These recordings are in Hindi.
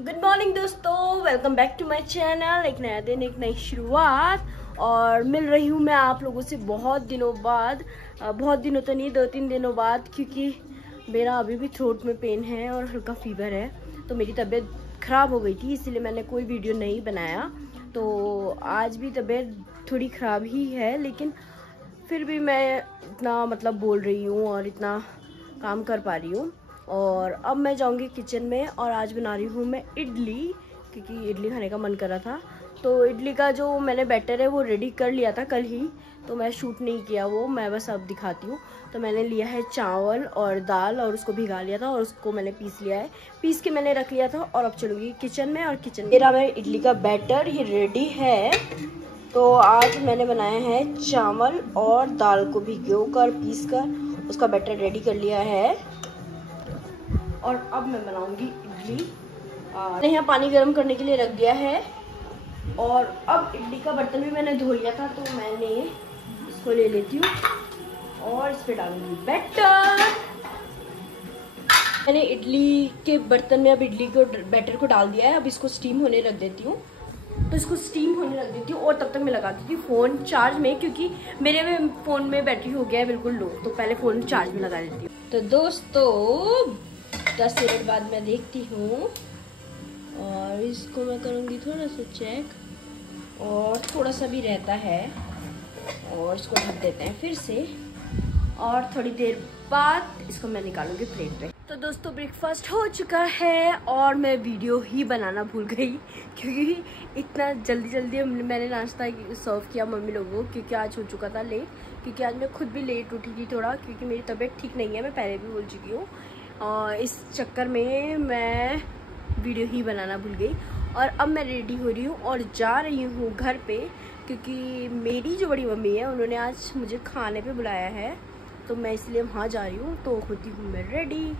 गुड मॉर्निंग दोस्तों, welcome back to my channel. एक नया दिन, एक नई शुरुआत। और मिल रही हूँ मैं आप लोगों से बहुत दिनों बाद। बहुत दिनों तो नहीं, 2-3 दिनों बाद, क्योंकि मेरा अभी भी थ्रोट में पेन है और हल्का फीवर है। तो मेरी तबीयत ख़राब हो गई थी, इसलिए मैंने कोई वीडियो नहीं बनाया। तो आज भी तबीयत थोड़ी ख़राब ही है, लेकिन फिर भी मैं इतना बोल रही हूँ और इतना काम कर पा रही हूँ। और अब मैं जाऊंगी किचन में और आज बना रही हूँ मैं इडली, क्योंकि इडली खाने का मन कर रहा था। तो इडली का जो मैंने बैटर है वो रेडी कर लिया था कल ही, तो मैं शूट नहीं किया वो, मैं बस अब दिखाती हूँ। तो मैंने लिया है चावल और दाल और उसको भिगा लिया था और उसको मैंने पीस लिया है, पीस के मैंने रख लिया था। और अब चलूँगी किचन में। और किचन मेरा मेरे इडली का बैटर ये रेडी है। तो आज मैंने बनाया है चावल और दाल को भिगो कर पीस कर उसका बैटर रेडी कर लिया है। और अब मैं बनाऊंगी इडली। मैंने यहाँ पानी गर्म करने के लिए रख दिया है। और अब इडली का बर्तन भी मैंने धो लिया था, तो मैंने इसको ले लेती हूँ और इस पर डालूंगी बैटर। मैंने इडली के बर्तन में अब इडली को बैटर को डाल दिया है। अब इसको स्टीम होने रख देती हूँ। तो इसको स्टीम होने रख देती हूँ और तब तक मैं लगा देती हूँ फ़ोन चार्ज में, क्योंकि मेरे फ़ोन में बैटरी हो गया है बिल्कुल लो। तो पहले फ़ोन चार्ज में लगा देती हूँ। तो दोस्तों 10 मिनट बाद मैं देखती हूँ और इसको मैं करूँगी थोड़ा सा चेक। और थोड़ा सा भी रहता है और इसको ढक देते हैं फिर से। और थोड़ी देर बाद इसको मैं निकालूंगी प्लेट पे। तो दोस्तों ब्रेकफास्ट हो चुका है और मैं वीडियो ही बनाना भूल गई, क्योंकि इतना जल्दी मैंने नाश्ता सर्व किया मम्मी लोगों को, क्योंकि आज हो चुका था लेट। क्योंकि आज मैं खुद भी लेट उठी थी थोड़ा, क्योंकि मेरी तबीयत ठीक नहीं है, मैं पहले भी बोल चुकी हूँ। और इस चक्कर में मैं वीडियो ही बनाना भूल गई। और अब मैं रेडी हो रही हूँ और जा रही हूँ घर पे, क्योंकि मेरी जो बड़ी मम्मी है उन्होंने आज मुझे खाने पे बुलाया है, तो मैं इसलिए वहाँ जा रही हूँ। तो होती हूँ मैं रेडी।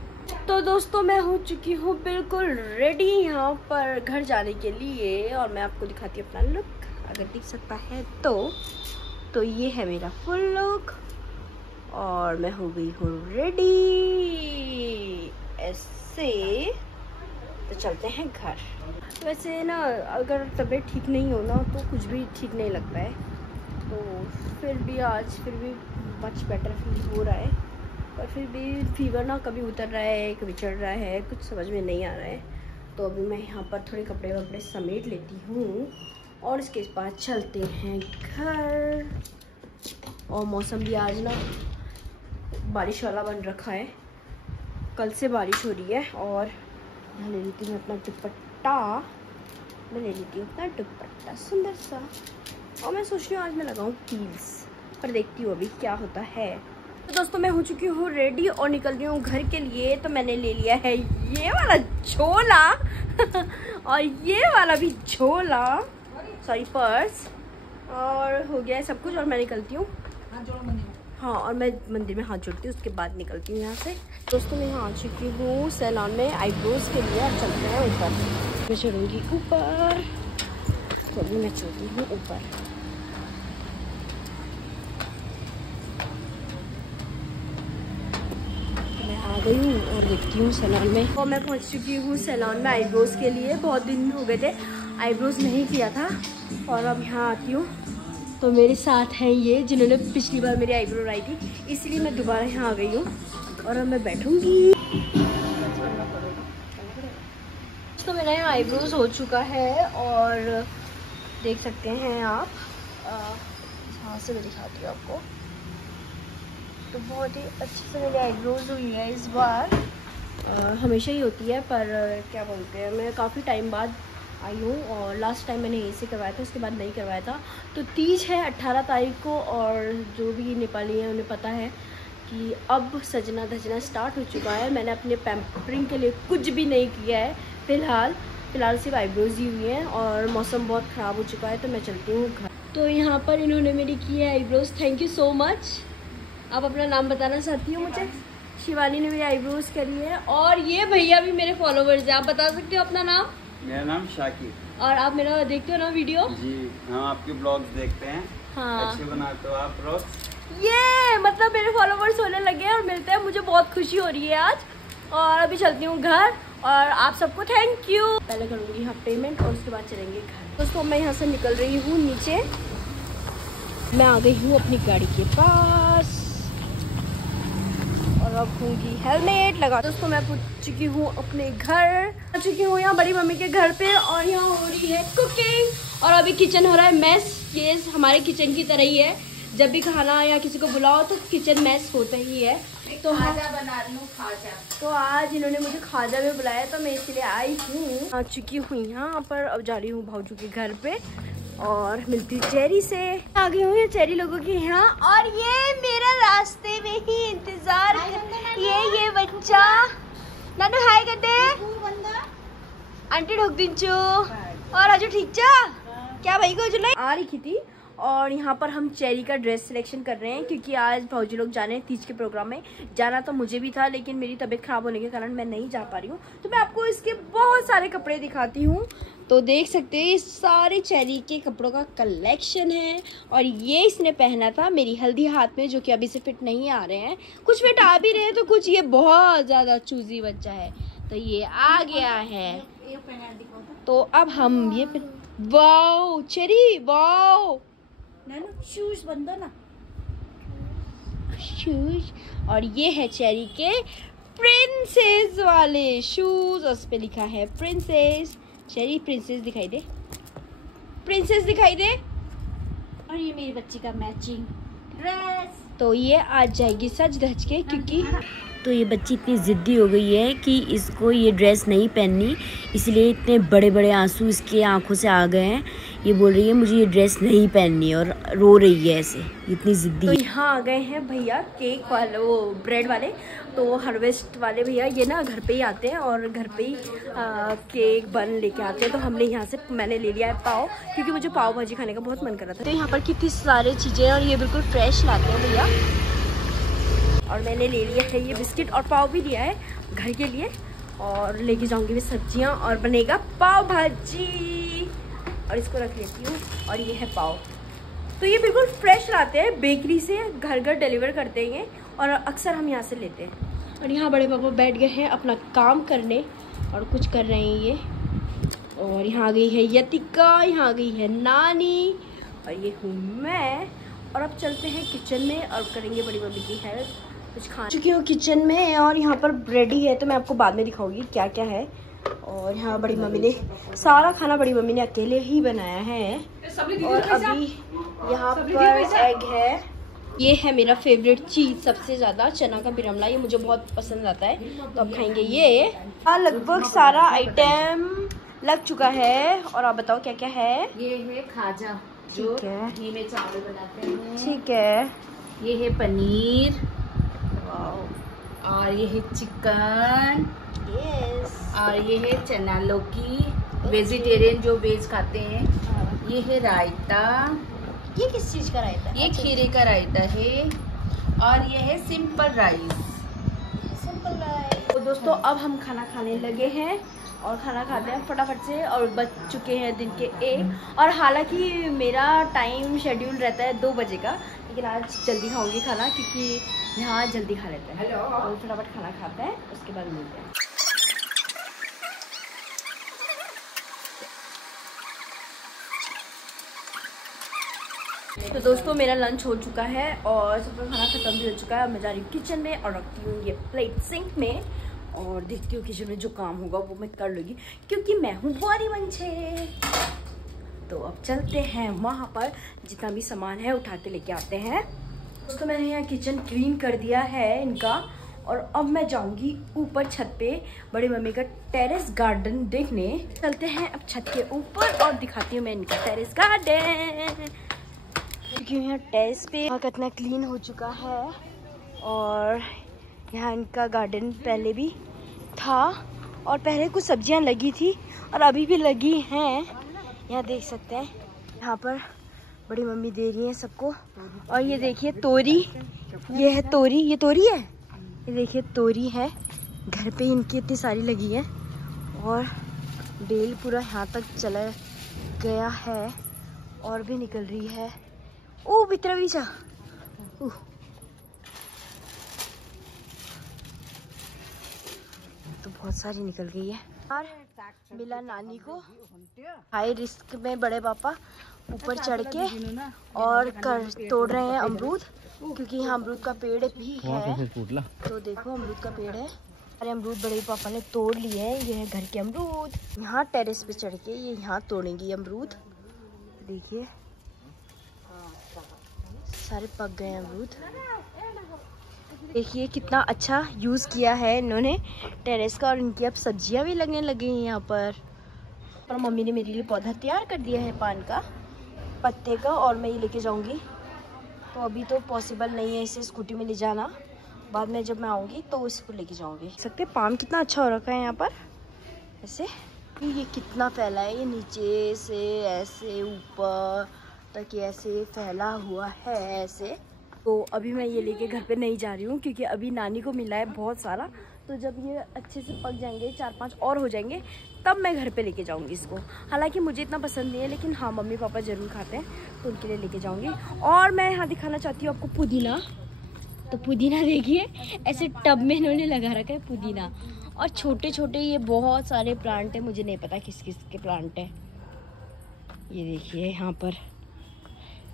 तो दोस्तों मैं हो चुकी हूँ बिल्कुल रेडी यहाँ पर घर जाने के लिए। और मैं आपको दिखाती हूँ अपना लुक, अगर दिख सकता है तो ये है मेरा फुल लुक। और मैं हो गई हूँ रेडी ऐसे। तो चलते हैं घर। वैसे ना, अगर तबीयत ठीक नहीं हो ना तो कुछ भी ठीक नहीं लगता है। तो फिर भी आज मच बेटर फील हो रहा है। पर फिर भी फीवर ना कभी उतर रहा है कभी चढ़ रहा है, कुछ समझ में नहीं आ रहा है। तो अभी मैं यहाँ पर थोड़े कपड़े वपड़े समेट लेती हूँ और इसके बाद चलते हैं घर। और मौसम भी आज ना बारिश वाला बन रखा है, कल से बारिश हो रही है। और मैं ले लेती हूँ अपना दुपट्टा, सुंदर सा। और मैं सोच रही हूँ आज मैं लगाऊँ हील्स, पर देखती हूँ अभी क्या होता है। तो दोस्तों मैं हो चुकी हूँ रेडी और निकल रही हूँ घर के लिए। तो मैंने ले लिया है ये वाला झोला और ये वाला भी झोला, सॉरी पर्स। और हो गया है सब कुछ और मैं निकलती हूँ। हाँ, और मैं मंदिर में हाथ जोड़ती हूँ, उसके बाद निकलती हूँ यहाँ से। दोस्तों मैं यहाँ आ चुकी हूँ सैलून में आईब्रोज के लिए। अब चलते हैं ऊपर। मैं चढ़ूँगी ऊपर, तो अभी मैं चलती हूँ ऊपर। मैं आ गई हूँ और देखती हूँ सैलून में। और मैं पहुँच चुकी हूँ सैलून में आईब्रोज के लिए। बहुत दिन हो गए थे आईब्रोज नहीं किया था, और अब यहाँ आती हूँ। तो मेरे साथ हैं ये, जिन्होंने पिछली बार मेरी आईब्रो बनाई थी, इसलिए मैं दोबारा यहाँ आ गई हूँ। और अब मैं बैठूँगी। तो मेरा यहाँ आईब्रोज हो चुका है और देख सकते हैं आप। यहाँ से मैं दिखाती हूँ आपको। तो बहुत ही अच्छे से मेरी आईब्रोज हुई है इस बार। हमेशा ही होती है, पर क्या बोलते हैं, मैं काफ़ी टाइम बाद आई हूँ। और लास्ट टाइम मैंने यहीं से करवाया था, उसके बाद नहीं करवाया था। तो तीज है 18 तारीख को, और जो भी नेपाली हैं उन्हें पता है कि अब सजना धजना स्टार्ट हो चुका है। मैंने अपने पैम्परिंग के लिए कुछ भी नहीं किया है फ़िलहाल सिर्फ आईब्रोज ही हुई हैं। और मौसम बहुत ख़राब हो चुका है, तो मैं चलती हूँ घर। तो यहाँ पर इन्होंने मेरी की है eyebrows, thank you so much. आप अपना नाम बताना चाहती हो मुझे? शिवानी ने मेरी आईब्रोज करी है। और ये भैया भी मेरे फॉलोवर्स हैं, आप बता सकते हो अपना नाम? मेरा नाम शाकिर। और आप मेरा देखते हो ना वीडियो? जी हम आपके ब्लॉग्स देखते हैं। हाँ, अच्छे बनाते हो आप ब्लॉग्स। ये मेरे फॉलोवर्स होने लगे हैं और मिलते हैं, मुझे बहुत खुशी हो रही है आज। और अभी चलती हूँ घर और आप सबको थैंक यू। पहले करूँगी यहाँ पेमेंट और उसके बाद चलेंगे घर। दोस्तों मैं यहाँ से निकल रही हूँ नीचे, मैं आ गई हूँ अपनी गाड़ी के पास और रखूँगी हेलमेट लगा। दोस्तों मैं पहुँच चुकी हूँ अपने घर, आ चुकी हूँ यहाँ बड़ी मम्मी के घर पे और यहाँ हो रही है कुकिंग और अभी किचन हो रहा है मैस। ये हमारे किचन की तरह ही है, जब भी खाना या किसी को बुलाओ तो किचन मैस होता ही है। तो खाजा बना लूं, खाजा। तो आज इन्होंने मुझे खाजा में बुलाया तो मैं इसलिए आई हूँ, आ चुकी हूँ यहाँ पर। अब जा रही हूँ भाऊजू के घर पे और मिलती हूँ चेरी से। आ गई हूँ चेरी लोगों के यहाँ और ये मेरा रास्ते में ही इंतजार ये बच्चा नानू हाय कर दे आंटी ढोक दिंचो और आजो ठीक चा क्या भाई को जुलाई आ रही थी। और यहाँ पर हम चेरी का ड्रेस सिलेक्शन कर रहे हैं क्योंकि आज भाऊजी लोग जाने हैं तीज के प्रोग्राम में। जाना तो मुझे भी था लेकिन मेरी तबीयत खराब होने के कारण मैं नहीं जा पा रही हूँ। तो मैं आपको इसके बहुत सारे कपड़े दिखाती हूँ। तो देख सकते हैं सारे चेरी के कपड़ों का कलेक्शन है और ये इसने पहना था मेरी हल्दी हाथ में, जो कि अभी से फिट नहीं आ रहे हैं। कुछ फिट आ भी रहे हैं तो कुछ ये बहुत ज़्यादा चूजी बच्चा है तो ये आ गया है। तो अब हम ये वाओ चेरी वाओ शूज बन दो ना शूज। और ये है चेरी के प्रिंसेस वाले शूज, उस पे लिखा है प्रिंसेस। चेरी प्रिंसेस दिखाई दे, प्रिंसेस दिखाई दे। और ये मेरी बच्ची का मैचिंग ड्रेस। तो ये आज जाएगी सज धज के क्योंकि तो ये बच्ची इतनी ज़िद्दी हो गई है कि इसको ये ड्रेस नहीं पहननी, इसलिए इतने बड़े बड़े आंसू इसके आंखों से आ गए हैं। ये बोल रही है मुझे ये ड्रेस नहीं पहननी और रो रही है ऐसे, इतनी ज़िद्दी। तो यहाँ आ गए हैं भैया केक वाले, वो ब्रेड वाले। तो हार्वेस्ट वाले भैया ये ना घर पे ही आते हैं और घर पे ही केक बन लेके आते हैं। तो हमने यहाँ से मैंने ले लिया है पाव, क्योंकि मुझे पाव भाजी खाने का बहुत मन कर रहा था। तो यहाँ पर कितनी सारी चीज़ें हैं और ये बिल्कुल फ्रेश लाते हैं भैया। और मैंने ले लिया है ये बिस्किट और पाव भी लिया है घर के लिए और लेके जाऊंगी भी सब्जियां और बनेगा पाव भाजी। और इसको रख लेती हूँ और ये है पाव। तो ये बिल्कुल फ्रेश लाते हैं बेकरी से, घर घर डिलीवर करते हैं और अक्सर हम यहाँ से लेते हैं। और यहाँ बड़े पापा बैठ गए हैं अपना काम करने और कुछ कर रहे हैं ये। और यहाँ आ गई है यतिका, यहाँ आ गई है नानी और ये हूँ मैं। और अब चलते हैं किचन में और करेंगे बड़ी मम्मी की हेल्प। कुछ खा चुकी हूँ किचन में और यहाँ पर रेडी है तो मैं आपको बाद में दिखाऊंगी क्या क्या है। और यहाँ बड़ी मम्मी ने सारा खाना बड़ी मम्मी ने अकेले ही बनाया है। और अभी यहाँ पर एग है, ये है मेरा फेवरेट चीज सबसे ज्यादा, चना का बिरमला, ये मुझे बहुत पसंद आता है। तो अब खाएंगे ये। लगभग सारा आइटम लग चुका है। और आप बताओ क्या क्या है। ये है खाजा जो घी में चावल बनाते हैं, ठीक है। ये है पनीर और ये है चिकन और ये है चना लौकी वेजिटेरियन जो वेज खाते हैं। ये है रायता। ये किस चीज का रायता? ये खीरे का रायता है। और ये है सिंपल राइस। Simple rice. तो दोस्तों अब हम खाना खाने लगे हैं और खाना खाते हैं फटाफट से। और बज चुके हैं दिन के 1। और हालांकि मेरा टाइम शेड्यूल रहता है 2 बजे का, लेकिन आज जल्दी खाऊंगी खाना क्योंकि यहाँ जल्दी खा लेते हैं। तो फटाफट खाना खाते हैं उसके बाद मिलते हैं। तो दोस्तों मेरा लंच हो चुका है और सबका खाना खत्म भी हो चुका है। मैं जा रही हूँ किचन में और रखती हूँ ये प्लेट सिंक में और देखती हूँ किचन में जो काम होगा वो मैं कर लूँगी क्योंकि मैं हूँ बुआरी मंछे। तो अब चलते हैं वहाँ पर, जितना भी सामान है उठा के लेके आते हैं। दोस्तों मैंने यहाँ किचन क्लीन कर दिया है इनका और अब मैं जाऊँगी ऊपर छत पे बड़ी मम्मी का टेरेस गार्डन देखने। चलते हैं अब छत के ऊपर और दिखाती हूँ मैं इनका टेरेस गार्डन। क्योंकि यहाँ टेरेस पे यहाँ कितना क्लीन हो चुका है और यहाँ इनका गार्डन पहले भी था और पहले कुछ सब्जियाँ लगी थी और अभी भी लगी हैं। यहाँ देख सकते हैं, यहाँ पर बड़ी मम्मी दे रही हैं सबको। और ये देखिए तोरी, ये है तोरी, ये तोरी है, ये देखिए तोरी है। घर पे इनकी इतनी सारी लगी है और बेल पूरा यहाँ तक चला गया है और भी निकल रही है। ओ भीतर भी जा। तो बहुत सारी निकल गई है। और मिला नानी को हाई रिस्क में बड़े पापा ऊपर चढ़ के और तोड़ रहे हैं अमरूद, क्योंकि यहाँ अमरूद का पेड़ भी है। तो देखो अमरूद का पेड़ है। अरे अमरूद बड़े पापा ने तोड़ लिए हैं। ये है घर के अमरूद। यहाँ टेरेस पे चढ़ के ये यहाँ तोड़ेंगी अमरूद। देखिए सारे पक गए अमरूद। देखिए कितना अच्छा यूज़ किया है इन्होंने टेरेस का, और इनकी अब सब्जियां भी लगने लगी हैं यहाँ पर। और मम्मी ने मेरे लिए पौधा तैयार कर दिया है पान का पत्ते का, और मैं ये लेके जाऊंगी। तो अभी तो पॉसिबल नहीं है इसे स्कूटी में ले जाना, बाद में जब मैं आऊँगी तो इसको लेके जाऊँगी। देख सकते हैं पाम कितना अच्छा हो रखा है यहाँ पर ऐसे। ये कितना फैला है, ये नीचे से ऐसे ऊपर तक ऐसे फैला हुआ है ऐसे। तो अभी मैं ये लेके घर पे नहीं जा रही हूँ, क्योंकि अभी नानी को मिला है बहुत सारा। तो जब ये अच्छे से पक जाएंगे, 4-5 और हो जाएंगे, तब मैं घर पे लेके जाऊँगी इसको। हालांकि मुझे इतना पसंद नहीं है, लेकिन हाँ मम्मी पापा ज़रूर खाते हैं तो उनके लिए लेके जाऊँगी। और मैं यहाँ दिखाना चाहती हूँ आपको पुदीना। तो पुदीना देखिए ऐसे टब में इन्होंने लगा रखा है पुदीना, और छोटे छोटे ये बहुत सारे प्लांट है, मुझे नहीं पता किस किस के प्लांट है। ये देखिए यहाँ पर।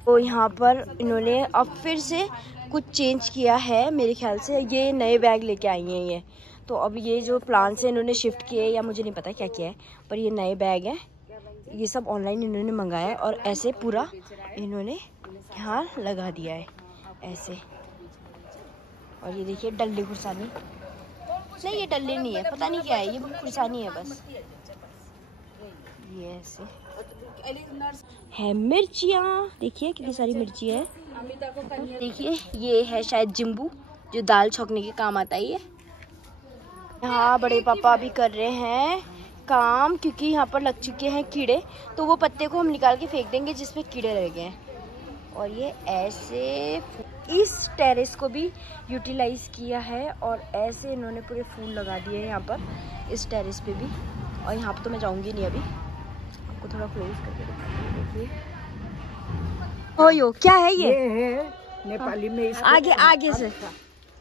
तो यहाँ पर इन्होंने अब फिर से कुछ चेंज किया है मेरे ख्याल से। ये नए बैग लेके आई हैं ये। तो अब ये जो प्लांट्स हैं इन्होंने शिफ्ट किए, या मुझे नहीं पता क्या किया है, पर ये नए बैग हैं। ये सब ऑनलाइन इन्होंने मंगाया है, और ऐसे पूरा इन्होंने यहाँ लगा दिया है ऐसे। और ये देखिए डल्ले खुरसानी, नहीं ये डल्ले नहीं है, पता नहीं क्या है, ये खुरसानी है बस। ये ऐसे है मिर्चियाँ, देखिए कितनी सारी मिर्ची है। देखिए ये है शायद जिम्बू, जो दाल छौंकने के काम आता है ये। यहाँ बड़े पापा भी कर रहे हैं काम, क्योंकि यहाँ पर लग चुके हैं कीड़े। तो वो पत्ते को हम निकाल के फेंक देंगे जिसमें कीड़े रह गए हैं। और ये ऐसे इस टेरेस को भी यूटिलाइज किया है, और ऐसे इन्होंने पूरे फूल लगा दिए हैं यहाँ पर इस टेरेस पे भी। और यहाँ पर तो मैं जाऊँगी नहीं अभी, आपको थोड़ा क्लोज करके दिखाती हूँ। ओयो क्या है ये है नेपाली में आगे आगे से।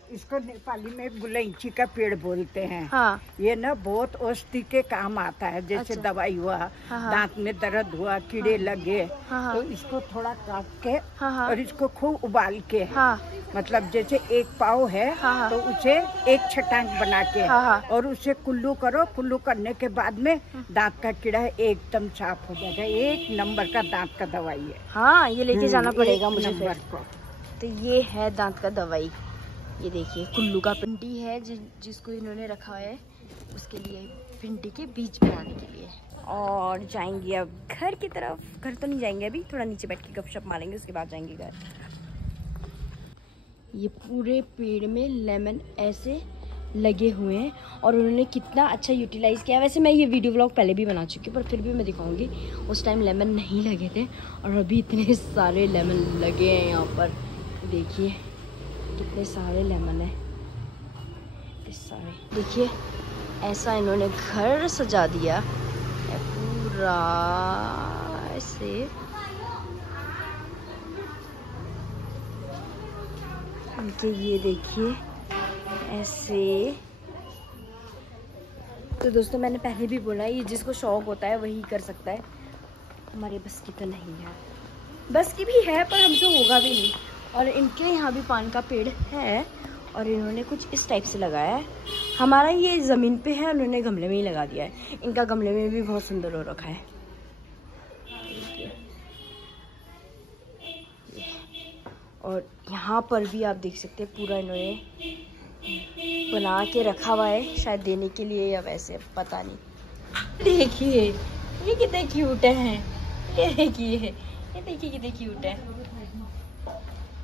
इसको नेपाली में गुलैंची का पेड़ बोलते हैं। हाँ। ये ना बहुत औषधि के काम आता है, जैसे अच्छा। दवाई हुआ, हाँ। दांत में दर्द हुआ, कीड़े लगे, हाँ। तो इसको थोड़ा काट के हाँ। और इसको खूब उबाल के, हाँ। मतलब जैसे एक पाव है हाँ। तो उसे एक छटांग बना के, हाँ। और उसे कुल्लू करो। कुल्लू करने के बाद में दांत का कीड़ा एकदम साफ हो जाएगा। एक नंबर का दांत का दवाई है। हाँ ये लेके जाना पड़ेगा मुझे नंबर फिर। को। तो ये है दांत का दवाई। ये देखिए कुल्लू का भिंडी है जिसको इन्होंने रखा है उसके लिए, भिंडी के बीज बनाने के लिए। और जाएंगे अब घर की तरफ। घर तो नहीं जाएंगे अभी, थोड़ा नीचे बैठ के गपशप मारेंगे, उसके बाद जाएंगे घर। ये पूरे पेड़ में लेमन ऐसे लगे हुए हैं, और उन्होंने कितना अच्छा यूटिलाइज किया। वैसे मैं ये वीडियो व्लॉग पहले भी बना चुकी हूँ, पर फिर भी मैं दिखाऊंगी। उस टाइम लेमन नहीं लगे थे, और अभी इतने सारे लेमन लगे हैं यहाँ पर। देखिए कितने सारे लेमन है, इस सारे। देखिए ऐसा इन्होंने घर सजा दिया है पूरा ऐसे। इनके ये देखिए ऐसे। तो दोस्तों मैंने पहले भी बोला, ये जिसको शौक होता है वही कर सकता है, हमारे बस की तो नहीं है। बस की भी है पर हमसे होगा भी नहीं। और इनके यहाँ भी पान का पेड़ है, और इन्होंने कुछ इस टाइप से लगाया है। हमारा ये ज़मीन पे है, उन्होंने गमले में ही लगा दिया है। इनका गमले में भी बहुत सुंदर हो रखा है। और यहाँ पर भी आप देख सकते हैं पूरा इन्होंने बना के रखा हुआ है, शायद देने के लिए या वैसे, पता नहीं। देखिए ये कितने क्यूट हैं, ये देखिए कितने क्यूट है।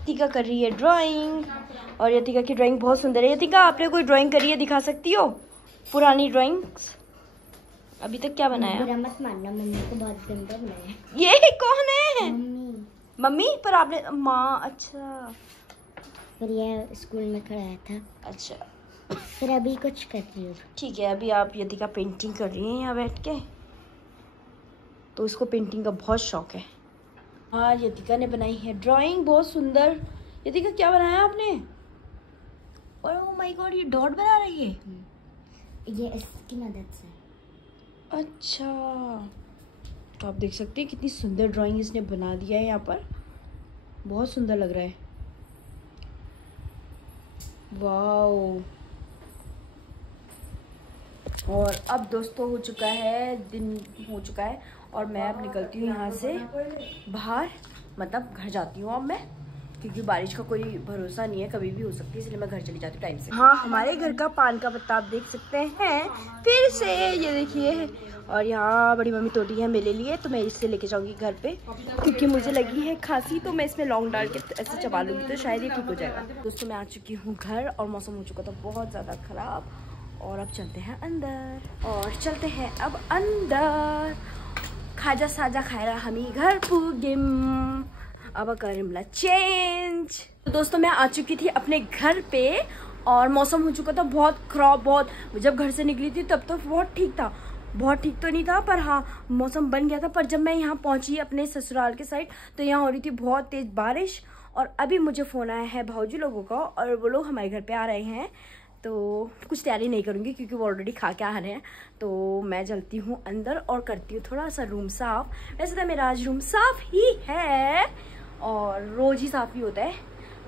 यतिका कर रही है ड्राइंग, और यतिका की ड्राइंग बहुत सुंदर है। यतिका आपने कोई ड्राइंग करी है, दिखा सकती हो पुरानी ड्राइंग्स? अभी तक क्या बनाया? बुरा मत मानना, मम्मी को बहुत गंदा बनाया। ये कौन है? मम्मी। पर आपने माँ? अच्छा फिर ये स्कूल में कराया था। अच्छा फिर अभी कुछ कर रही हूँ। ठीक है। अभी आप यतिका पेंटिंग कर रही हैं यहाँ बैठ के, तो उसको पेंटिंग का बहुत शौक है। हाँ यतिका ने बनाई है ड्राइंग बहुत सुंदर। यतिका क्या बनाया आपने? और ओह माय गॉड, ये डॉट बना रही है। ये इसकी मदद से। अच्छा, तो आप देख सकते हैं कितनी सुंदर ड्राइंग इसने बना दिया है यहाँ पर। बहुत सुंदर लग रहा है। वाओ। और अब दोस्तों हो चुका है, दिन हो चुका है और मैं अब निकलती हूँ यहाँ से बाहर, मतलब घर जाती हूँ अब मैं, क्योंकि बारिश का कोई भरोसा नहीं है, कभी भी हो सकती है, इसलिए मैं घर चली जाती हूँ टाइम से। हाँ, हमारे घर का पान का पत्ता आप देख सकते हैं फिर से, ये देखिए। और यहाँ बड़ी मम्मी तोड़ी है मेरे लिए, तो मैं इससे लेके जाऊंगी घर पे, क्योंकि मुझे लगी है खांसी, तो मैं इसमें लौंग डाल के ऐसे चबा लूंगी तो शायद ये ठीक हो जाएगा। दोस्तों मैं आ चुकी हूँ घर और मौसम हो चुका था बहुत ज़्यादा ख़राब, और अब चलते हैं अंदर, और चलते हैं अब अंदर। खाजा साजा खायरा हमी घर पुगिम, अब करिमला चेंज। तो दोस्तों मैं आ चुकी थी अपने घर पे और मौसम हो चुका था बहुत खराब। बहुत, जब घर से निकली थी तब तो बहुत ठीक था, बहुत ठीक तो नहीं था, पर हाँ मौसम बन गया था। पर जब मैं यहाँ पहुँची अपने ससुराल के साइड, तो यहाँ हो रही थी बहुत तेज बारिश। और अभी मुझे फ़ोन आया है भाऊजी लोगों का, और वो लोग हमारे घर पे आ रहे हैं, तो कुछ तैयारी नहीं करूँगी क्योंकि वो ऑलरेडी खा के आ रहे हैं। तो मैं चलती हूँ अंदर और करती हूँ थोड़ा सा रूम साफ़। वैसे तो मेरा आज रूम साफ़ ही है और रोज़ ही साफ़ ही होता है,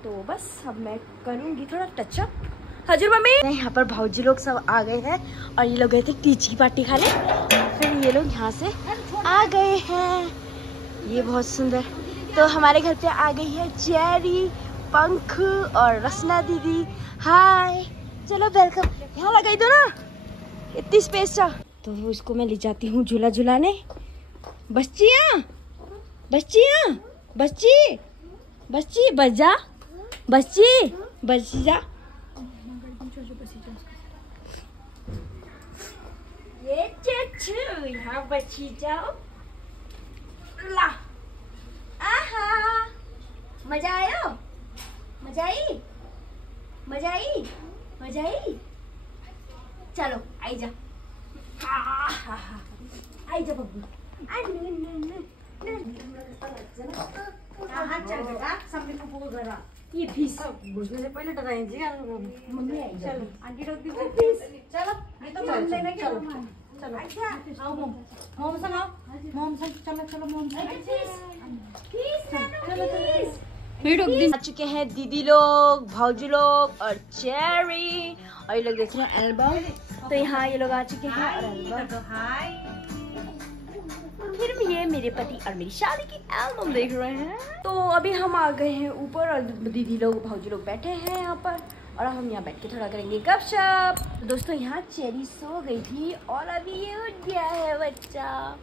तो बस अब मैं करूँगी थोड़ा टचअप। हजूर मम्मी, यहाँ पर भाऊजी लोग सब आ गए हैं और ये लोग गए थे टीच की पार्टी खाने, फिर ये लोग यहाँ से आ गए हैं। ये बहुत सुंदर। तो हमारे घर पे आ गई है चेरी, पंख और रसना दीदी। हाय, चलो वेलकम। यहाँ लगाई दो ना, इतनी स्पेस था। तो इसको मैं ले जाती हूँ झूला झुलाने। बच्चियाँ, बच्चियाँ, बच्ची, बच्ची बच जा, बच्ची बच जा। ये चच्चू यहाँ बची जाओ। ला, आहा, मजा आया, मजा आई, मजा आई, मजा आई। चलो आई जा, आई जा बब्बू। ये फीस घुसने से पहले डराई जी मम्मी आई। चलो आंटी रोक दीजिए प्लीज। चलो ये तो मान लेना कि चलो चलो अच्छा आओ मम, मम संग आओ, मम संग चलो चलो मम प्लीज चलो चलो। आ चुके हैं दीदी लोग, भाऊजी लोग और चेरी, और ये लोग देख रहे हैं एल्बम। तो यहाँ ये लोग आ चुके हैं और एल्बम, हाय। फिर ये मेरे पति और मेरी शादी की एल्बम देख रहे हैं। तो अभी हम आ गए हैं ऊपर और दीदी लोग भाऊजी लोग बैठे हैं यहाँ पर, और हम यहाँ बैठ के थोड़ा करेंगे गपशप। तो दोस्तों यहाँ चेरी सो गई थी और अभी ये उठ गया है बच्चा,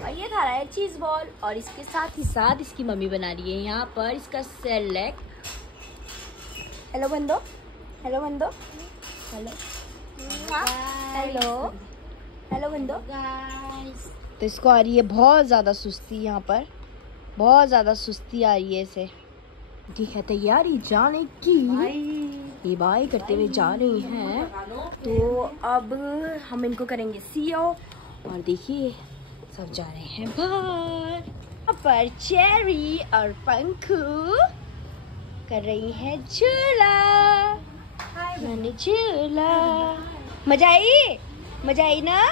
और ये खा रहा है चीज बॉल, और इसके साथ ही साथ इसकी मम्मी बना रही है यहाँ पर इसका सेलेक्ट। हेलो बंदो, हेलो बंदो, हेलो हेलो हेलो बंदो। तो इसको आ रही है बहुत ज़्यादा सुस्ती, यहाँ पर बहुत ज़्यादा सुस्ती आ रही है इसे। ठीक है, तैयारी जाने की, ये बाय करते हुए जा रही हैं। तो अब हम इनको करेंगे सीओ, और देखिए सब जा रहे हैं बाहर। यहाँ पर चेरी और पंखू कर रही है झूला, मैंने झूला। मजा आई, मजा आई ना,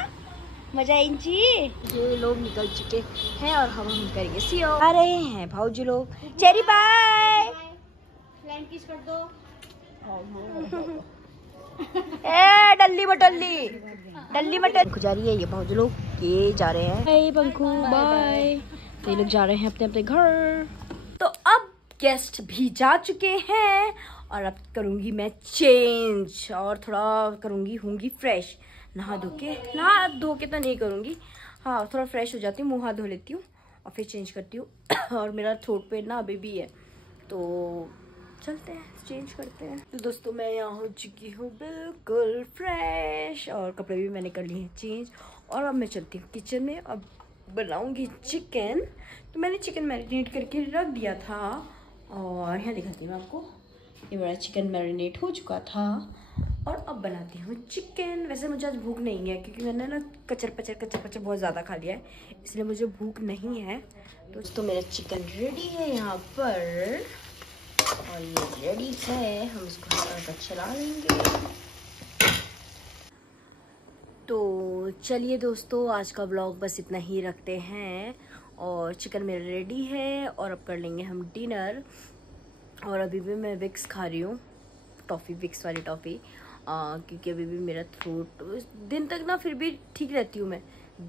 मजा आई जी। ये लोग निकल चुके हैं और हम करेंगे सीओ। आ रहे हैं भाऊजी लोग। चेरी बाय, फ्लैंक किस कर दो। ए डल्ली मटल्ली, डल्ली मटल जा रही है ये भाऊजी लोग, ये जा रहे हैं। Bye Pankhu bye. तो ये लोग जा रहे हैं अपने अपने घर। तो अब गेस्ट भी जा चुके हैं और अब करूंगी मैं चेंज और थोड़ा करूंगी, होंगी फ्रेश। नहा धो के तो नहीं करूँगी, हाँ थोड़ा फ्रेश हो जाती हूँ, मुँह हाथ धो लेती हूँ और फिर चेंज करती हूँ। और मेरा थ्रोट पे ना अभी भी है, तो चलते हैं चेंज करते हैं। तो दोस्तों मैं यहाँ हो चुकी हूँ बिल्कुल फ्रेश, और कपड़े भी मैंने कर लिए हैं चेंज, और अब मैं चलती हूँ किचन में। अब बनाऊँगी चिकन। तो मैंने चिकन मैरिनेट करके रख दिया था, और यहाँ दिखाती हूँ आपको, ये मेरा चिकन मैरिनेट हो चुका था। और अब बनाती हूँ चिकन। वैसे मुझे आज भूख नहीं है क्योंकि मैंने ना कचर पचर बहुत ज़्यादा खा लिया है, इसलिए मुझे भूख नहीं है। तो मेरा चिकन रेडी है यहाँ पर, और ये रेडी है, हम इसको हल्का चला लेंगे। तो चलिए दोस्तों, आज का व्लॉग बस इतना ही रखते हैं। और चिकन मेरा रेडी है और अब कर लेंगे हम डिनर। और अभी भी मैं विक्स खा रही हूँ, टॉफ़ी, विक्स वाली टॉफ़ी, क्योंकि अभी भी मेरा थ्रोट दिन तक ना फिर भी ठीक रहती हूँ मैं।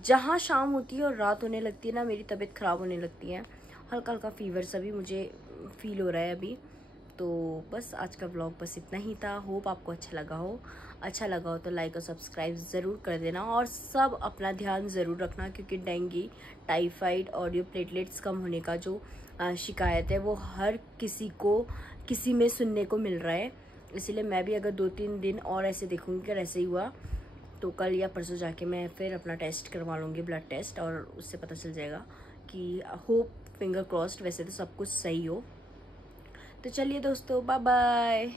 जहाँ शाम होती है और रात होने लगती है ना, मेरी तबीयत ख़राब होने लगती है। हल्का हल्का फीवर सा भी मुझे फील हो रहा है अभी। तो बस आज का व्लॉग बस इतना ही था। होप आपको अच्छा लगा हो तो लाइक और सब्सक्राइब ज़रूर कर देना। और सब अपना ध्यान ज़रूर रखना, क्योंकि डेंगू, टाइफाइड और ये प्लेटलेट्स कम होने का जो शिकायत है वो हर किसी में सुनने को मिल रहा है। इसीलिए मैं भी अगर 2-3 दिन और ऐसे देखूँगी कि ऐसे ही हुआ तो कल या परसों जाके मैं फिर अपना टेस्ट करवा लूँगी, ब्लड टेस्ट, और उससे पता चल जाएगा कि होप, फिंगर क्रॉस्ड, वैसे तो सब कुछ सही हो। तो चलिए दोस्तों, बाय बाय।